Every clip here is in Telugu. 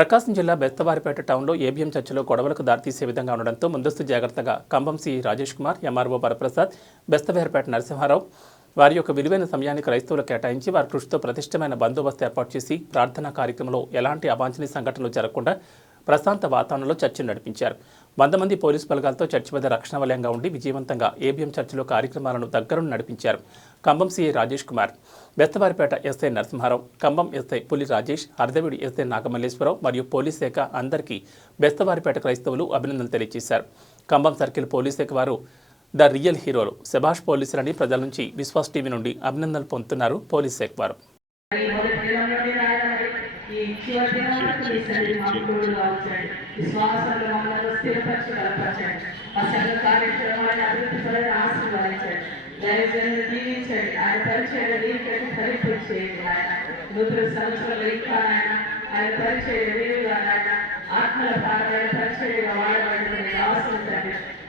ప్రకాశం జిల్లా బెస్తవారిపేట టౌన్లో ఏబీఎం చర్చిలో గొడవలకు దారితీసే విధంగా ఉండడంతో ముందస్తు జాగ్రత్తగా కంబం సి రాజేష్ కుమార్, ఎంఆర్ఓ వరప్రసాద్, బెస్తవారిపేట నరసింహారావు వారి యొక్క విలువైన సమయాన్ని క్రైస్తవులు కేటాయించి వారి కృషితో ప్రతిష్టమైన బందోబస్తు ఏర్పాటు చేసి ప్రార్థనా కార్యక్రమంలో ఎలాంటి అవాంఛనీయ సంఘటనలు జరగకుండా ప్రశాంత వాతావరణంలో చర్చను నడిపించారు. 100 మంది పోలీసు బలగాలతో చర్చి వద్ద రక్షణ వలయంగా ఉండి విజయవంతంగా ఏబీఎం చర్చిలో కార్యక్రమాలను దగ్గరుండి నడిపించారు. కంబం సిఐ రాజేష్ కుమార్, బెస్తవారిపేట ఎస్ఐ నరసింహారావు, కంబం ఎస్ఐ పులి రాజేష్, అర్ధవిడి ఎస్ఐ నాగమల్లేశ్వరరావు మరియు పోలీస్ శాఖ అందరికీ బెస్తవారిపేట క్రైస్తవులు అభినందనలు తెలియజేశారు. కంబం సర్కిల్ పోలీస్ శాఖ వారు ద రియల్ హీరోలు, శభాష్ పోలీసులని ప్రజల నుంచి విశ్వాస్ టీవీ నుండి అభినందనలు పొందుతున్నారు పోలీస్ శాఖ వారు.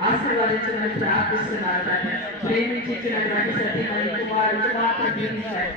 ఆశీర్వాదించమని ప్రార్థిస్తున్నారు. ప్రేమించినటువంటి సతీ మరియు కుమారుడు మాత్రం దీవించారు.